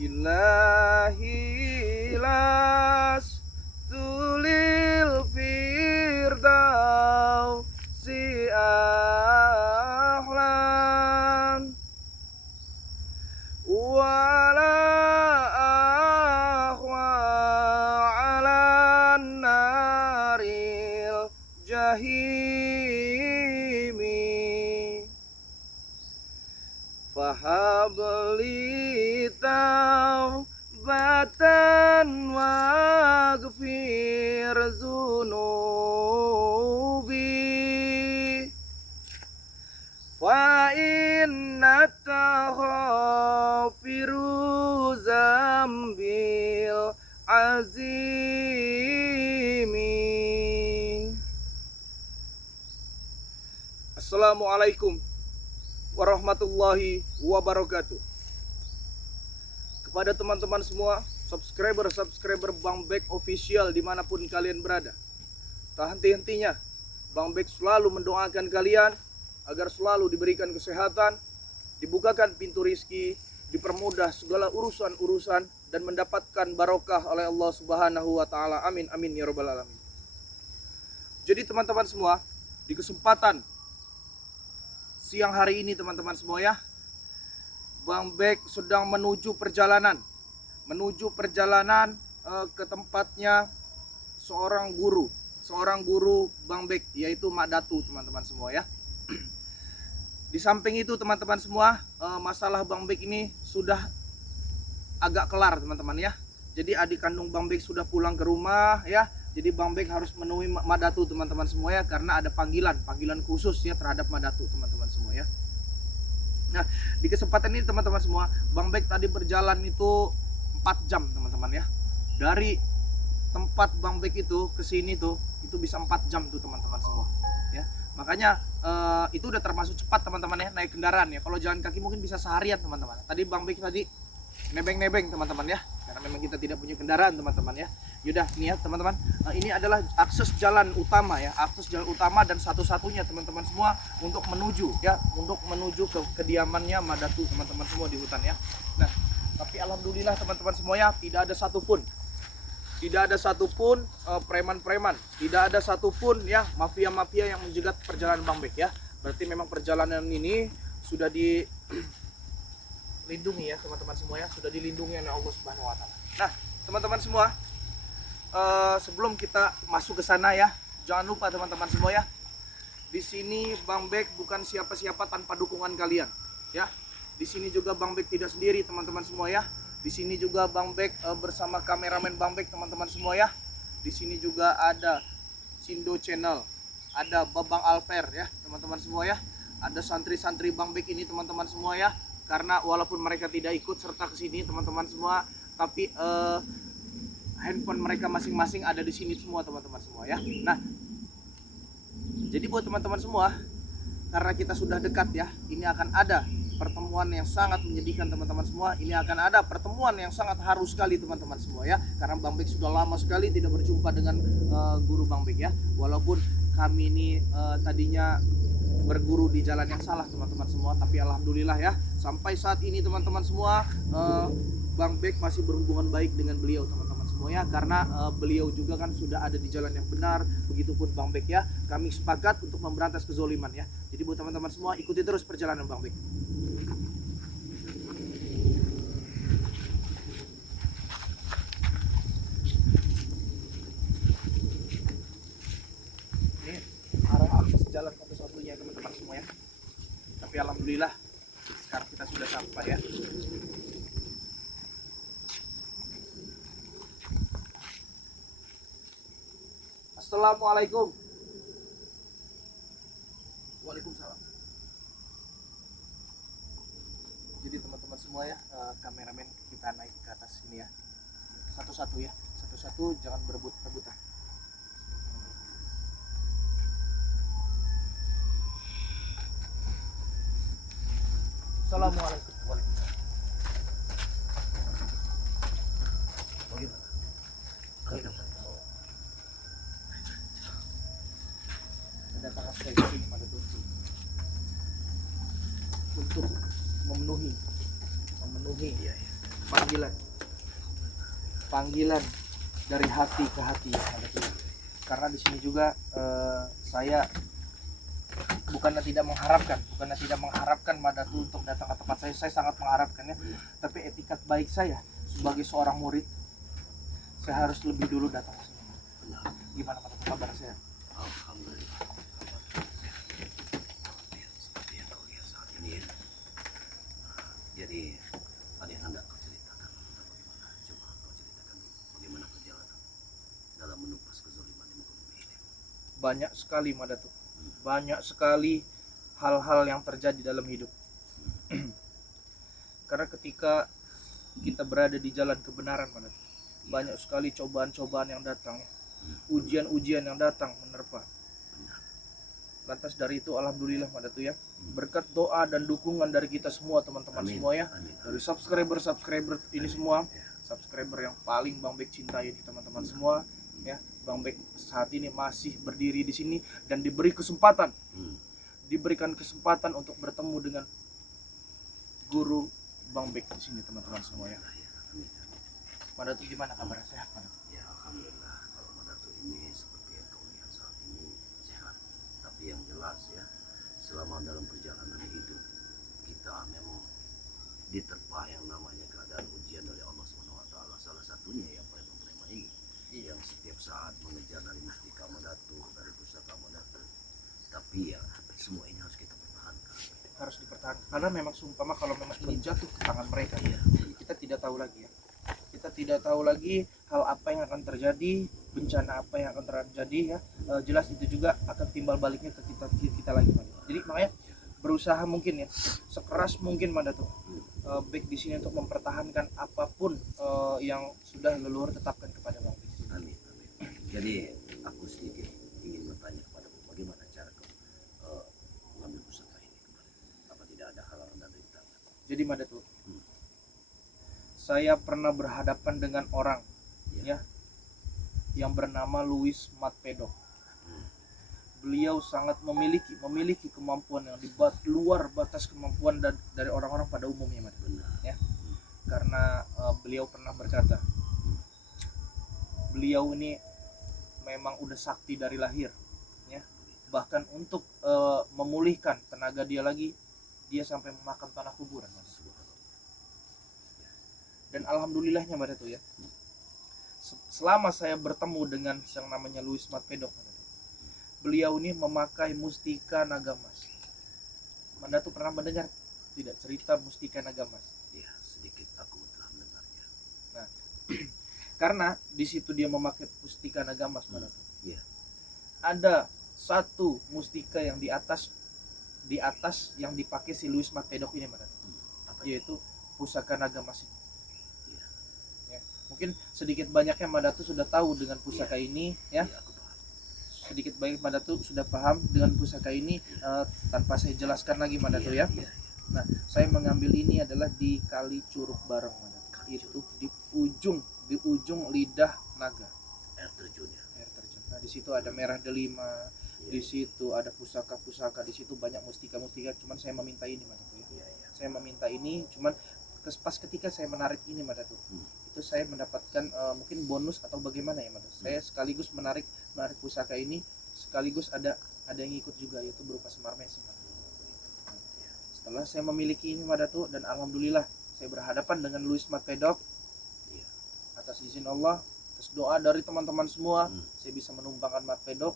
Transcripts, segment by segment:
ilahi las tulil firdausi ahlan wala ahwa ala naril jahimi fahabli taubatan waghfir zunubi fa inna taghafiru zambil azimi. Assalamualaikum warahmatullahi wabarakatuh. Kepada teman-teman semua, subscriber Bang Bek Official dimanapun kalian berada, tak henti-hentinya Bang Bek selalu mendoakan kalian agar selalu diberikan kesehatan, dibukakan pintu rizki, dipermudah segala urusan-urusan, dan mendapatkan barokah oleh Allah Subhanahu wa Ta'ala. Amin amin ya rabbal alamin. Jadi teman-teman semua, di kesempatan siang hari ini teman-teman semua ya, Bang Bek sedang menuju perjalanan ke tempatnya seorang guru Bang Bek, yaitu Mak Datu teman-teman semua ya. Di samping itu teman-teman semua, masalah Bang Bek ini sudah agak kelar teman-teman ya. Jadi adik kandung Bang Bek sudah pulang ke rumah ya. Jadi Bang Bek harus menemui Mak Datu teman-teman semua ya, karena ada panggilan khusus ya terhadap Mak Datu teman-teman semua ya. Nah, di kesempatan ini teman-teman semua, Bang Bek tadi berjalan itu 4 jam teman-teman ya. Dari tempat Bang Bek itu ke sini tuh, itu bisa 4 jam tuh teman-teman semua ya. Makanya itu udah termasuk cepat teman-teman ya, naik kendaraan ya. Kalau jalan kaki mungkin bisa seharian teman-teman. Tadi Bang Bek tadi nebeng-nebeng teman-teman ya, karena memang kita tidak punya kendaraan teman-teman ya. Yaudah nih ya teman-teman, ini adalah akses jalan utama ya, dan satu-satunya teman-teman semua untuk menuju ke kediamannya Mak Datu teman-teman semua di hutan ya. Nah, tapi alhamdulillah teman-teman semua ya, tidak ada satupun preman-preman, tidak ada satupun ya mafia-mafia yang menjegat perjalanan Bang Bek ya. Berarti memang perjalanan ini sudah dilindungi ya teman-teman semua ya, sudah dilindungi oleh Allah Subhanahu wa Ta'ala. Nah, teman-teman semua, sebelum kita masuk ke sana ya, jangan lupa teman-teman semua ya, di sini Bang Bek bukan siapa-siapa tanpa dukungan kalian ya. Di sini juga Bang Bek tidak sendiri teman-teman semua ya. Di sini juga Bang Bek bersama kameramen Bang Bek teman-teman semua ya. Di sini juga ada Sindo Channel, ada Babang Alfer ya teman-teman semua ya. Ada santri-santri Bang Bek ini teman-teman semua ya. Karena walaupun mereka tidak ikut serta ke sini teman-teman semua, tapi handphone mereka masing-masing ada di sini semua teman-teman semua ya. Nah, jadi buat teman-teman semua, karena kita sudah dekat ya, ini akan ada pertemuan yang sangat menyedihkan teman-teman semua. Ini akan ada pertemuan yang sangat haru sekali teman-teman semua ya, karena Bang Bek sudah lama sekali tidak berjumpa dengan guru Bang Bek ya. Walaupun kami ini tadinya berguru di jalan yang salah teman-teman semua, tapi alhamdulillah ya, sampai saat ini teman-teman semua, Bang Bek masih berhubungan baik dengan beliau teman-teman semua ya, karena beliau juga kan sudah ada di jalan yang benar. Begitupun Bang Bek ya, kami sepakat untuk memberantas kezoliman ya. Jadi buat teman-teman semua, ikuti terus perjalanan Bang Bek. Ini arah akses jalan satu-satunya teman-teman semua ya, tapi alhamdulillah sekarang kita sudah sampai ya. Assalamualaikum. Waalaikumsalam. Jadi teman-teman semua ya, kameramen kita naik ke atas sini ya, satu-satu ya, satu-satu, jangan berebut-rebutan. Assalamualaikum. Waalaikumsalam. Kedatangan saya ke sini pada tujuan untuk memenuhi panggilan. Panggilan dari hati ke hati ya. Karena di sini juga saya bukannya tidak mengharapkan Madatu untuk datang ke tempat saya sangat mengharapkannya, tapi etikat baik saya sebagai seorang murid, saya harus lebih dulu datang ke sini. Gimana Madatu kabar saya? Alhamdulillah. Seperti yang kau lihat saat ini ya. Jadi ada yang hendak kau ceritakan tentang bagaimana? Coba kau ceritakan bagaimana perjalanan dalam menumpas kezaliman di muka bumi ini. Banyak sekali Madatu, banyak sekali hal-hal yang terjadi dalam hidup. Karena ketika kita berada di jalan kebenaran Madatu, banyak sekali cobaan-cobaan yang datang, ujian-ujian yang datang menerpa. Lantas dari itu alhamdulillah Madatu ya, berkat doa dan dukungan dari kita semua teman-teman semua ya, dari subscriber ini semua, subscriber yang paling Bang Bek cintai ini teman-teman semua ya. Bang Bek saat ini masih berdiri di sini dan diberikan kesempatan untuk bertemu dengan guru Bang Bek di sini teman-teman semua ya. Madatu gimana kabar, sehat Madatu? Ya alhamdulillah, kalau Madatu ini seperti yang kau lihat saat ini sehat. Tapi yang jelas ya, selama dalam perjalanan hidup kita memang diterpa yang namanya keadaan ujian dari Allah SWT. Salah satunya yang paling problema ini, yang setiap saat mengejar dari mustika Madatu, dari pusaka Madatu. Tapi ya semua ini harus kita pertahankan. Harus dipertahankan karena memang sumpama kalau memang ini jatuh ke tangan mereka ya, kita tidak tahu lagi ya. Kita tidak tahu lagi hal apa yang akan terjadi, bencana apa yang akan terjadi ya. Jelas itu juga akan timbal baliknya ke kita lagi Madatu. Jadi makanya berusaha mungkin ya, sekeras mungkin Madatu baik di sini untuk mempertahankan apapun yang sudah leluhur tetapkan kepada Bang. Amin, amin. Jadi aku sedikit ingin bertanya kepadamu, bagaimana cara kau mengambil pusaka ini kemarin? Apa tidak ada halangan dan rintangan? Jadi Madatu, saya pernah berhadapan dengan orang ya yang bernama Louis Matpedok. Beliau sangat memiliki kemampuan yang di luar batas kemampuan dari orang-orang pada umumnya Madatu. Ya. Karena beliau pernah berkata, beliau ini memang udah sakti dari lahir ya. Bahkan untuk memulihkan tenaga dia lagi, dia sampai memakan tanah kuburan. Dan alhamdulillahnya Madatu ya, selama saya bertemu dengan yang namanya Louis Matpedok, beliau ini memakai mustika naga emas. Madatu pernah mendengar tidak cerita mustika naga emas? Ya, sedikit aku telah mendengarnya. Nah, karena di situ dia memakai mustika naga emas Madatu. Iya. Ada satu mustika yang di atas yang dipakai si Louis Matpedok ini Madatu. Yaitu pusaka naga emas ini. Mungkin sedikit banyaknya Madatu sudah tahu dengan pusaka ini ya. Sedikit banyak Madatu sudah paham dengan pusaka ini tanpa saya jelaskan lagi Madatu ya. Nah, saya mengambil ini adalah di Kali Curug Bareng Madatu. Itu di ujung lidah naga. Air terjun. Nah, di situ ada merah delima, di situ ada pusaka-pusaka, di situ banyak mustika-mustika. Cuman saya meminta ini Madatu ya. Saya meminta ini, cuman pas ketika saya menarik ini Madatu, itu saya mendapatkan mungkin bonus atau bagaimana ya Madatu. Saya sekaligus menarik pusaka ini, sekaligus ada yang ikut juga, yaitu berupa semar mesem. Setelah saya memiliki ini Madatu, dan alhamdulillah saya berhadapan dengan Louis Matpedok, atas izin Allah, atas doa dari teman-teman semua, saya bisa menumbangkan Matpedok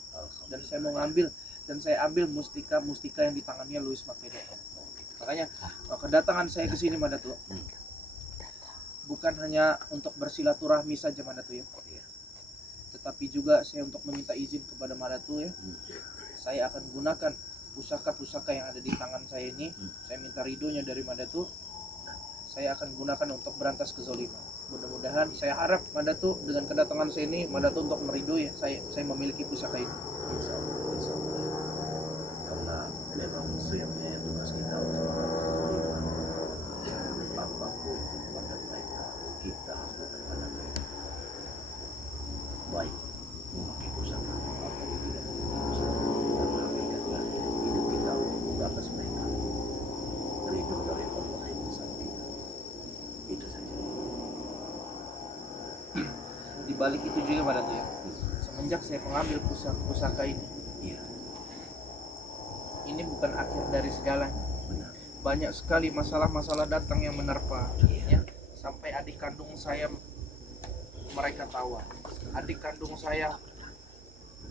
dan saya mau ngambil, dan saya ambil mustika yang di tangannya Louis Matpedok. Makanya kedatangan saya ke sini Madatu bukan hanya untuk bersilaturahmi saja Madatu ya, tetapi juga saya untuk meminta izin kepada Madatu ya. Saya akan gunakan pusaka-pusaka yang ada di tangan saya ini. Saya minta ridhonya dari Madatu. Saya akan gunakan untuk berantas kezaliman. Mudah-mudahan, saya harap Madatu dengan kedatangan saya ini, Madatu untuk meridhoi saya memiliki pusaka ini. Insya Allah. Karena memang sesungguhnya tugas kita untuk apapun kepada mereka, kita harus tetap pada mereka. Baik memakai pusaka atau tidak memakai pusaka, karena hakikatnya hidup kita batas mereka. Ridho dari Allah yang besar kita. Itu saja. balik itu juga pada tuh ya. Semenjak saya mengambil pusaka ini, Iya, ini bukan akhir dari segalanya. benar. Banyak sekali masalah-masalah datang yang menerpa, Iya. ya. Sampai adik kandung saya mereka tawan, adik kandung saya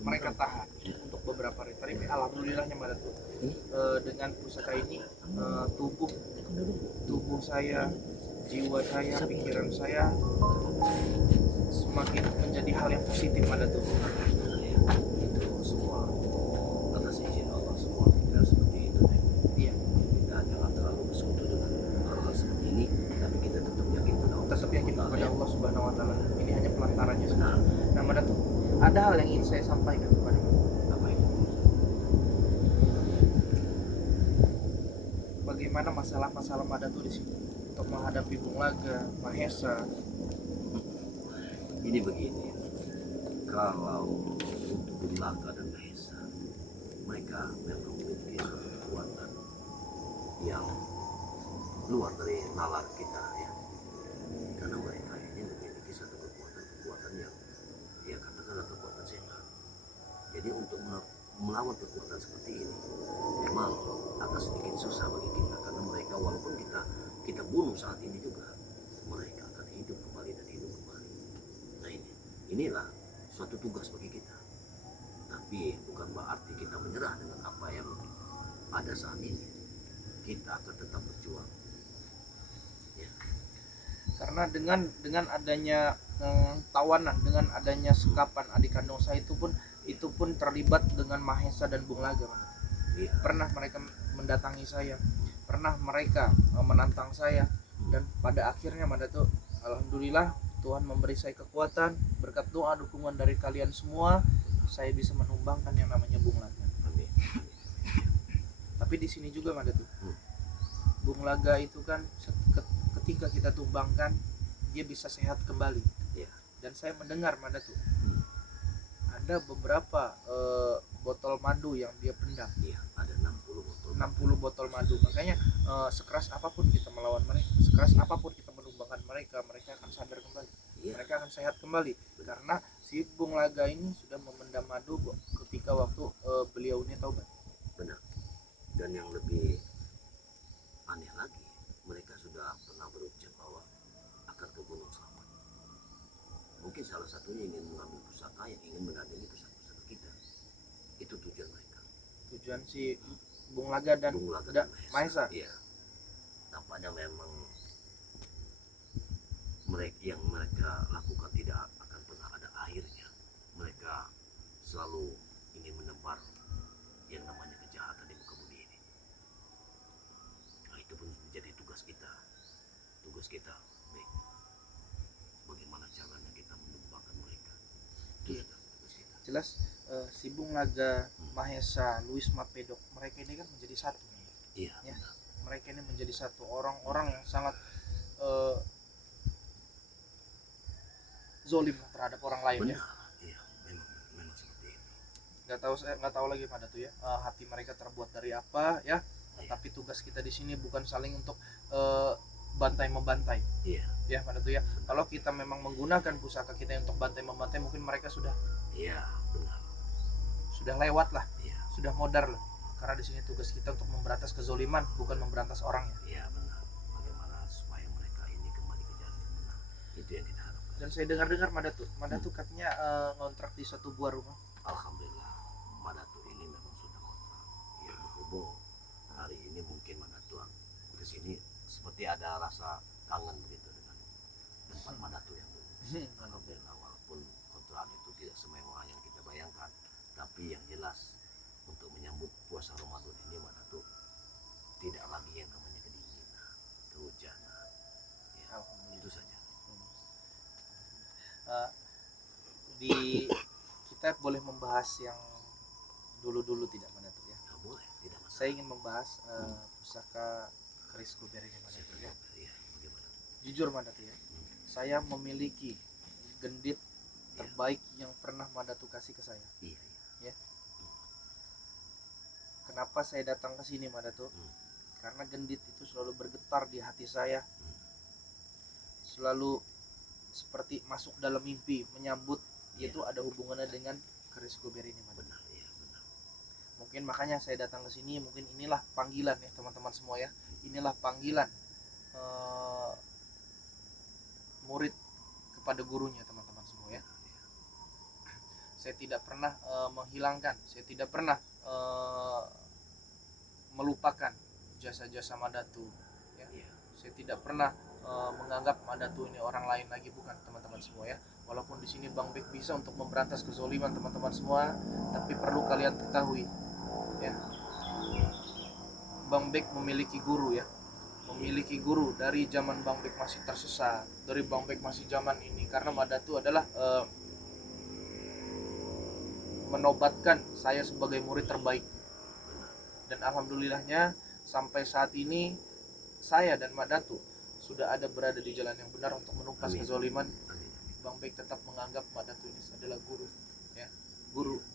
mereka tahan untuk beberapa hari. Tapi alhamdulillahnya pada tuh dengan pusaka ini tubuh saya, jiwa saya, pikiran saya semakin menjadi hal yang positif pada tuh. Itu semua atas izin Allah semua kita seperti itu Teh. Iya, Kita jangan terlalu bersekutu dengan hal-hal seperti ini, tapi kita tetap yakin pada Allah. tetap yakin Subhanahu wa kepada ta'ala. Allah Subhanahu Wa Taala. Ini hanya pelantarannya saja. Nah, Nah, pada tuh ada hal yang ingin saya sampaikan kepada apa itu? bagaimana masalah-masalah Madatu di sini untuk menghadapi Bung Laga, Mahesa. Ini begini, kalau untuk Bulaga dan Mahesa, mereka memang memiliki suatu kekuatan yang luar dari nalar kita ya. Karena mereka ini memiliki satu kekuatan yang ya katakanlah kekuatan setan. Jadi untuk melawan kekuatan seperti ini memang agak sedikit susah bagi kita karena mereka walaupun kita bunuh saat ini juga mereka akan hidup kembali dan hidup kembali. Nah inilah suatu tugas bagi kita. Tapi bukan berarti kita menyerah dengan apa yang ada saat ini. Kita akan tetap berjuang. Ya, Karena dengan adanya tawanan, dengan adanya sekapan adik kandung saya itu pun terlibat dengan Mahesa dan Bung Laga. iya, Pernah mereka mendatangi saya, pernah mereka menantang saya, dan pada akhirnya Madatu, alhamdulillah Tuhan memberi saya kekuatan berkat doa dukungan dari kalian semua, saya bisa menumbangkan yang namanya Bung Laga. amin. Tapi di sini juga Madatu, Hmm. Bung Laga itu kan ketika kita tumbangkan dia bisa sehat kembali. Iya. Dan saya mendengar Madatu, Hmm. ada beberapa botol madu yang dia pendam, Iya, ada 60 botol. 60 botol madu. Makanya sekeras apapun kita melawan mereka, sekeras apapun kita menumbangkan mereka, mereka akan sadar kembali, Iya, mereka akan sehat kembali. Karena si Bung Laga ini sudah memendam madu ketika waktu beliau ini taubat. benar. Dan yang lebih aneh lagi, mereka sudah pernah berucap bahwa akan ke Gunung Selamat. Mungkin salah satunya ingin mengambil pusaka yang ingin menandingi pusaka-pusaka kita. Itu tujuan mereka. Tujuan si Bung Laga dan Bung Laga dan dan Mahesa. Iya. Tampaknya memang mereka lakukan tidak akan pernah ada akhirnya. Mereka selalu ingin menebar yang namanya kejahatan di muka bumi ini. Nah, itu pun menjadi tugas kita. Tugas kita, baik. Bagaimana caranya kita menumbangkan mereka. Itu Iya. sudah tugas kita. Jelas si Bung Laga, Mahesa, Luis Mapedok, mereka ini kan menjadi satu. Iya. Ya. Benar. Mereka ini menjadi satu orang-orang yang sangat zolim terhadap orang lain ya. Benar. Iya. Memang seperti itu. Nggak tahu lagi pada tuh ya, hati mereka terbuat dari apa ya. Iya. Tapi tugas kita di sini bukan saling untuk bantai membantai Iya. ya pada tuh ya. Kalau kita memang menggunakan pusaka kita untuk bantai membantai, mungkin mereka sudah Iya. Benar. lewat lah, Iya. sudah modar lah. Karena di sini tugas kita untuk memberantas kezoliman, bukan memberantas orang ya. Iya benar. Bagaimana supaya mereka ini kembali ke jalan yang benar. Itu yang kita harapkan. Dan saya dengar Madatu katanya ngontrak di suatu buah rumah. Alhamdulillah Madatu ini memang sudah kontrak. Ya berhubung hari ini mungkin Madatu ke sini seperti ada rasa kangen begitu dengan tempat Madatu yang dulu. Alhamdulillah walaupun kontrak itu tidak semewah yang kita bayangkan, tapi yang jelas untuk menyambut puasa Ramadan ini Madatu tidak lagi yang namanya kedinginan, kehujanan. Ya, Alhamdulillah. itu saja. Kita boleh membahas yang dulu tidak Madatu ya. Nggak boleh, tidak masalah. Saya ingin membahas pusaka keris kuber ini Madatu ya. Ya, bagaimana? Jujur Madatu ya, saya memiliki gendit terbaik yang pernah Madatu kasih ke saya. Iya, iya. Kenapa saya datang ke sini Madatu? Karena gendit itu selalu bergetar di hati saya, selalu seperti masuk dalam mimpi, menyambut, yaitu ada hubungannya dengan keris gober ini, Madatu. Benar, iya benar. Mungkin makanya saya datang ke sini, mungkin inilah panggilan ya teman-teman semua ya. Inilah panggilan murid kepada gurunya, teman-teman semua ya. Saya tidak pernah menghilangkan, saya tidak pernah melupakan jasa-jasa Madatu ya. Iya. Saya tidak pernah menganggap Madatu ini orang lain lagi, bukan, teman-teman semua ya. Walaupun di sini Bang Bek bisa untuk memberantas kezoliman teman-teman semua, tapi perlu kalian ketahui ya, Bang Bek memiliki guru ya, memiliki guru dari zaman Bang Bek masih tersesat, dari Bang Bek masih zaman ini, karena Madatu adalah menobatkan saya sebagai murid terbaik. Dan alhamdulillahnya sampai saat ini saya dan Madatu sudah ada berada di jalan yang benar untuk menumpas Amin. kezoliman. Amin. Bang Bek tetap menganggap Madatu ini adalah guru ya,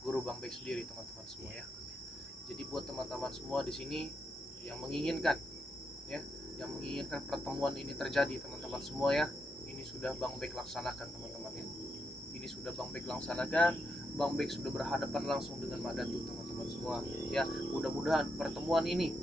guru Bang Bek sendiri, teman-teman semua ya. Jadi buat teman-teman semua di sini yang menginginkan ya, yang menginginkan pertemuan ini terjadi, teman-teman semua ya, ini sudah Bang Bek laksanakan, teman-teman ya. Ini sudah Bang Bek laksanakan. Bang Bek sudah berhadapan langsung dengan Madatu, teman-teman semua ya. Mudah-mudahan pertemuan ini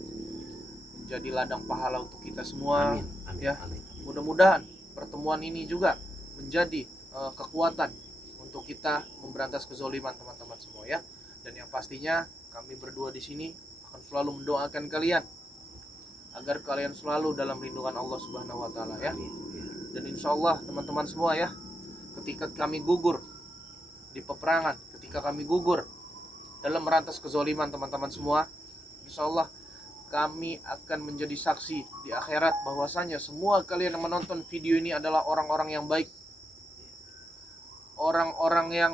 menjadi ladang pahala untuk kita semua. Amin. Amin. Ya. Amin. Mudah-mudahan pertemuan ini juga menjadi kekuatan untuk kita memberantas kezoliman, teman-teman semua ya. Dan yang pastinya kami berdua di sini akan selalu mendoakan kalian agar kalian selalu dalam lindungan Allah Subhanahu wa taala ya. Amin. Dan insya Allah teman-teman semua ya, ketika kami gugur di peperangan, ketika kami gugur dalam merantas kezoliman, teman-teman semua, insya Allah kami akan menjadi saksi di akhirat bahwasanya semua kalian yang menonton video ini adalah orang-orang yang baik, orang-orang yang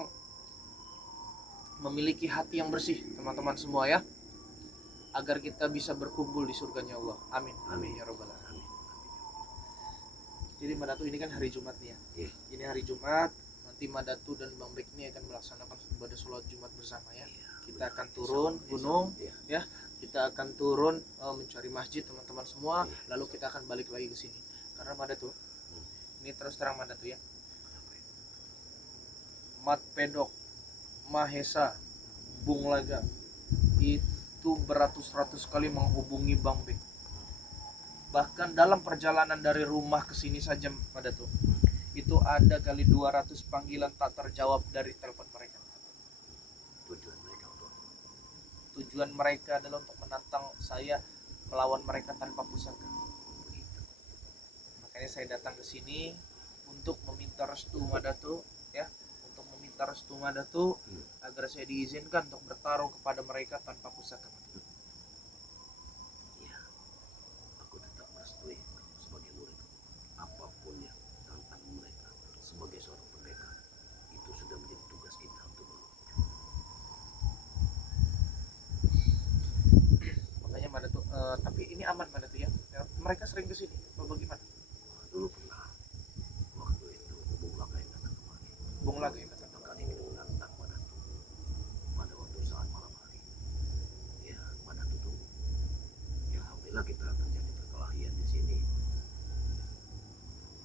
memiliki hati yang bersih, teman-teman semua ya, agar kita bisa berkumpul di surganya Allah. Amin. Amin ya robbal alamin. Amin. Jadi Madatu ini kan hari Jumat nih ya. Iya. Ini hari Jumat, nanti Madatu dan Bang Bek ini akan melaksanakan ibadah sholat Jumat bersama ya. Iya. Kita akan turun gunung Iya. ya. Kita akan turun mencari masjid, teman-teman semua. Iya. Lalu kita akan balik lagi ke sini. Karena Madatu, ini terus terang Madatu ya, Mat Pedok, Mahesa, Bung Laga itu beratus-ratus kali menghubungi Bang Bek. Bahkan dalam perjalanan dari rumah ke sini saja Madatu, itu ada kali 200 panggilan tak terjawab dari telepon mereka. Tujuan mereka untuk apa? Tujuan mereka adalah untuk menantang saya melawan mereka tanpa pusaka. Begitu. Makanya saya datang ke sini untuk meminta restu Madatu ya, untuk meminta restu Madatu agar saya diizinkan untuk bertarung kepada mereka tanpa pusaka. Iya. Aku tetap merestui kamu sebagai murid. Apapun yang tantang mereka sebagai seorang pendekar, itu sudah menjadi tugas kita untuk melakukan. Makanya Madatu, tapi ini aman Madatu ya. Mereka sering ke sini. Bagaimana? Dulu pernah waktu itu Bung Laka yang datang kemari. Bung Laga yang datang. Pertama kali kita menantang Madatu pada waktu saat malam hari. Ya, Madatu tuh, ya alhamdulillah kita terjadi perkelahian di sini.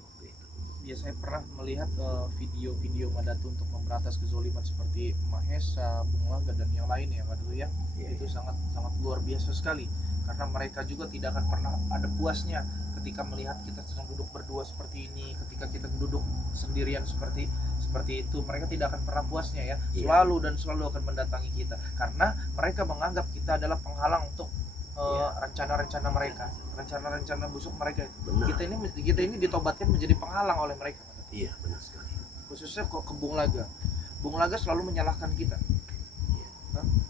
Waktu itu. Ya saya pernah melihat video-video Madatu untuk memberantas kezoliman seperti Mahesa, Bung Laga dan yang lain ya Madatu ya. Ya, Itu sangat luar biasa sekali, karena mereka juga tidak akan pernah ada puasnya ketika melihat kita sedang duduk berdua seperti ini, ketika kita duduk sendirian seperti itu, mereka tidak akan pernah puasnya ya. Iya. Selalu dan selalu akan mendatangi kita, karena mereka menganggap kita adalah penghalang untuk rencana-rencana mereka, rencana-rencana busuk mereka itu. benar. Kita ini ditobatkan menjadi penghalang oleh mereka. Iya, benar sekali. Khususnya kok ke Bung Laga. Bung Laga selalu menyalahkan kita. Iya.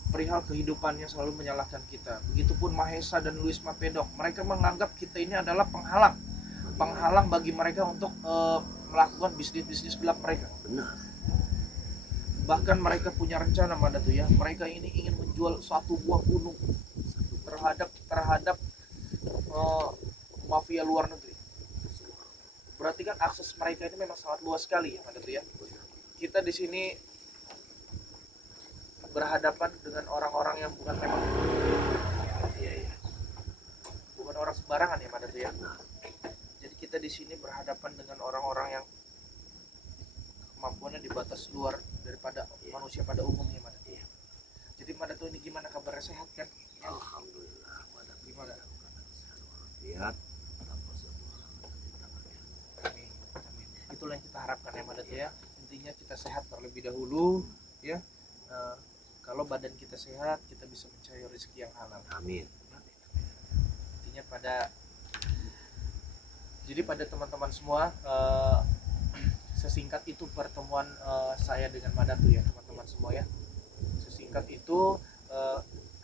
Perihal kehidupannya selalu menyalahkan kita. Begitupun Mahesa dan Luis Mapedok, mereka menganggap kita ini adalah penghalang bagi mereka untuk melakukan bisnis-bisnis gelap mereka. Benar. Bahkan mereka punya rencana Madatu ya, mereka ini ingin menjual suatu buah gunung terhadap mafia luar negeri. Berarti kan akses mereka ini memang sangat luas sekali ya Madatu ya. Kita di sini berhadapan dengan orang-orang yang bukan memang Iya. bukan orang sembarangan ya Madatu ya. Benar. Jadi kita di sini berhadapan dengan orang-orang yang kemampuannya di batas luar daripada Iya. manusia pada umumnya Mada. Iya. Jadi Mada tuh ini gimana kabarnya, sehat kan? Alhamdulillah pada Gimana? sehat walafiat tanpa suatu halangan dari tangannya. Amin. Amin. Itulah yang kita harapkan ya Mada tuh ya. Intinya kita sehat terlebih dahulu ya. Eh, kalau badan kita sehat, kita bisa mencari rezeki yang halal. Amin. Intinya jadi pada teman-teman semua, sesingkat itu pertemuan saya dengan Madatu ya teman-teman semua ya. Sesingkat itu,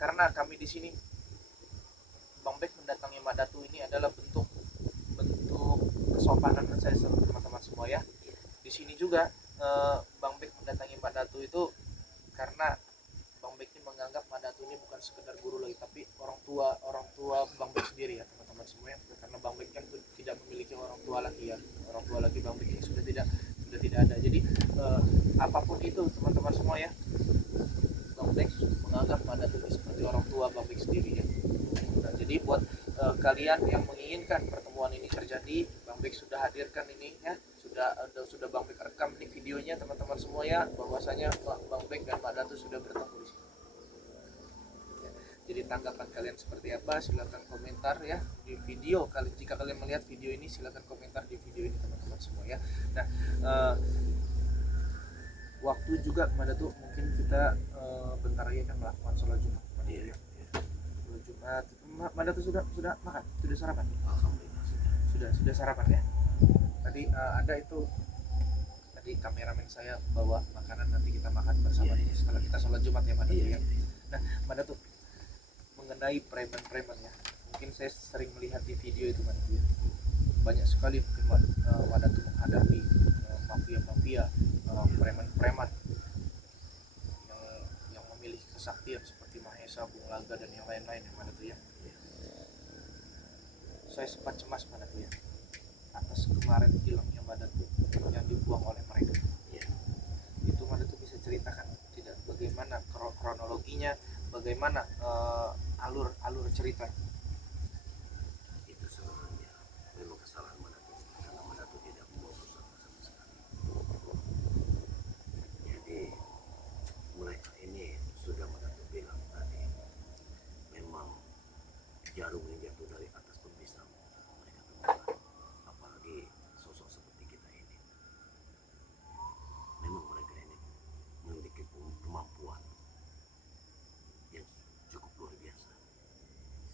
karena kami di sini Bang Bek mendatangi Madatu ini adalah bentuk kesopanan saya sama teman-teman semua ya. Di sini juga Bang Bek mendatangi Madatu itu karena Bang Bek ini menganggap Madatu ini bukan sekedar guru lagi, tapi orang tua Bang Bek sendiri ya teman-teman semua ya. Karena Bang Bek kan tidak memiliki orang tua lagi ya. Orang tua lagi Bang Bek ini sudah tidak ada. Jadi apapun itu teman-teman semua ya, Bang Bek menganggap Madatu ini seperti orang tua Bang Bek sendiri ya. Nah, jadi buat kalian yang menginginkan pertemuan ini terjadi, Bang Bek sudah hadirkan ini ya, sudah Bang Bek rekam ini videonya teman-teman semua ya, bahwasanya Bang Bek dan Madatu sudah bertemu di sini. Ya, jadi tanggapan kalian seperti apa? Silakan komentar ya di video. Jika kalian melihat video ini, silakan komentar di video ini teman-teman semua ya. Nah, waktu juga Madatu mungkin kita bentar lagi akan melakukan sholat Jumat. Iya. Sholat Jumat. Madatu sudah makan? Sudah sarapan? Alhamdulillah Sudah sarapan ya. Tadi ada itu, tadi kameramen saya bawa makanan, nanti kita makan bersama ini setelah kita sholat Jumat ya Madatu ya. Nah Madatu, mengenai preman-preman ya, mungkin saya sering melihat di video itu Madatu ya, banyak sekali mungkin Madatu menghadapi mafia-mafia, preman-preman yang memiliki kesaktian seperti Mahesa, Bung Laga dan yang lain-lain ya Madatu ya. Saya sempat cemas Madatu ya atas kemarin hilangnya Madatu yang dibuang oleh mereka. Itu Madatu bisa ceritakan tidak bagaimana kronologinya, bagaimana alur cerita? itu sebenarnya memang kesalahan Madatu karena Madatu tidak membawa pusaka sama sekali. Jadi mereka ini sudah Madatu bilang tadi, memang jarum yang jatuh dari atas pun bisa mereka temukan, apalagi sosok seperti kita ini. Memang mereka ini memiliki kemampuan yang cukup luar biasa,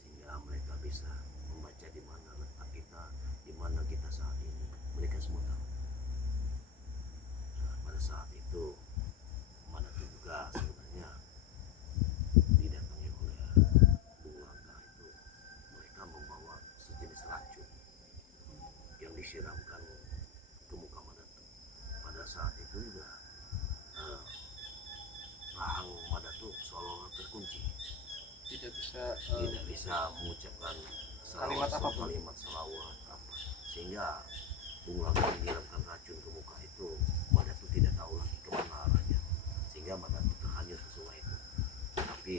sehingga mereka bisa membaca di mana letak kita, di mana kita saat ini. Mereka semua tahu. Nah, pada saat itu Madatu juga sebenarnya didatangi oleh Bung Langka itu. Mereka membawa sejenis racun yang disiramkan ke muka Madatu. Pada saat itu juga rahang Madatu seolah-olah terkunci, Tidak bisa tidak bisa mengucapkan Kalimat apapun. kalimat selawat apa, sehingga Bung Langka menyiramkan racun ke muka itu. Madatu tidak tahu lagi kemana arahnya, sehingga Madatu terhanyut ke sungai itu. Tapi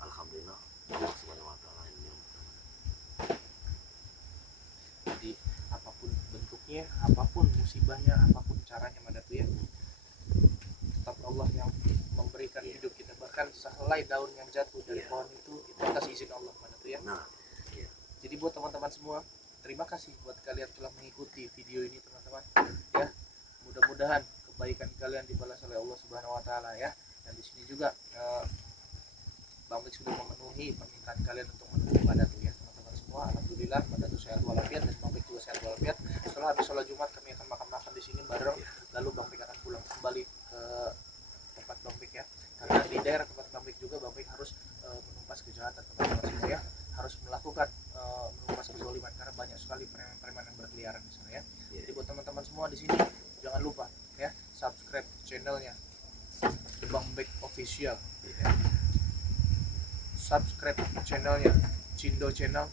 alhamdulillah Allah Subhanahu wa taala yang menyelamatkan Madatu. jadi apapun bentuknya, apapun musibahnya, apapun caranya Madatu ya, tetap Allah yang memberikan hidup kita. Bahkan sehelai daun yang jatuh dari pohon itu atas izin Allah Madatu ya. Nah, Jadi buat teman-teman semua, terima kasih buat kalian telah mengikuti video ini teman-teman ya. Mudah-mudahan kebaikan kalian dibalas oleh Allah Subhanahu wa taala ya. Dan di sini juga Bang Bek sudah memenuhi permintaan kalian untuk menuju Madatu ya teman-teman semua. Alhamdulillah Madatu sehat walafiat dan Bang Bek juga sehat walafiat. Setelah habis sholat Jumat kami akan makan-makan di sini bareng. Lalu Bang Bek akan pulang kembali ke tempat Bang Bek ya. Karena di daerah tempat Bang Bek juga Bang Bek harus menumpas kejahatan teman-teman semua ya. Harus melakukan menumpas kezaliman karena banyak sekali preman-preman yang berkeliaran di sana ya. Jadi buat teman-teman semua di sini jangan lupa ya subscribe channelnya The Bang Bek Official ya. Subscribe channelnya Cindo Channel,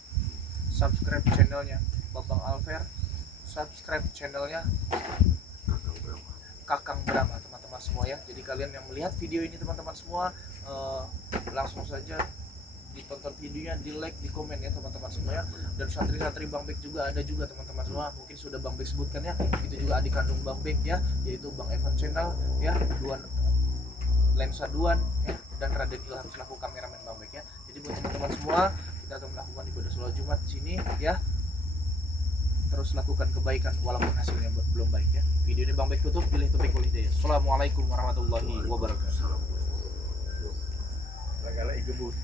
subscribe channelnya Babang Alver, subscribe channelnya Kakang Brahma teman-teman semua ya. Jadi kalian yang melihat video ini teman-teman semua langsung saja ditonton videonya, di like, di komen ya teman-teman semua ya. Dan santri-santri Bang Bek juga ada juga teman-teman semua, mungkin sudah Bang Bek sebutkan ya, itu juga adik kandung Bang Bek ya, yaitu Bang Evan Channel ya, Lensa Duan ya, dan Raden Ilham selaku kameramen Bang Bek ya. Jadi buat teman-teman semua, kita akan melakukan ibadah sholat Jumat di sini ya. Terus lakukan kebaikan walaupun hasilnya belum baik ya. Video ini Bang Bek tutup, pilih topik kulit deh. Assalamualaikum warahmatullahi wabarakatuh. Waalaikumsalam. Lagala igebut.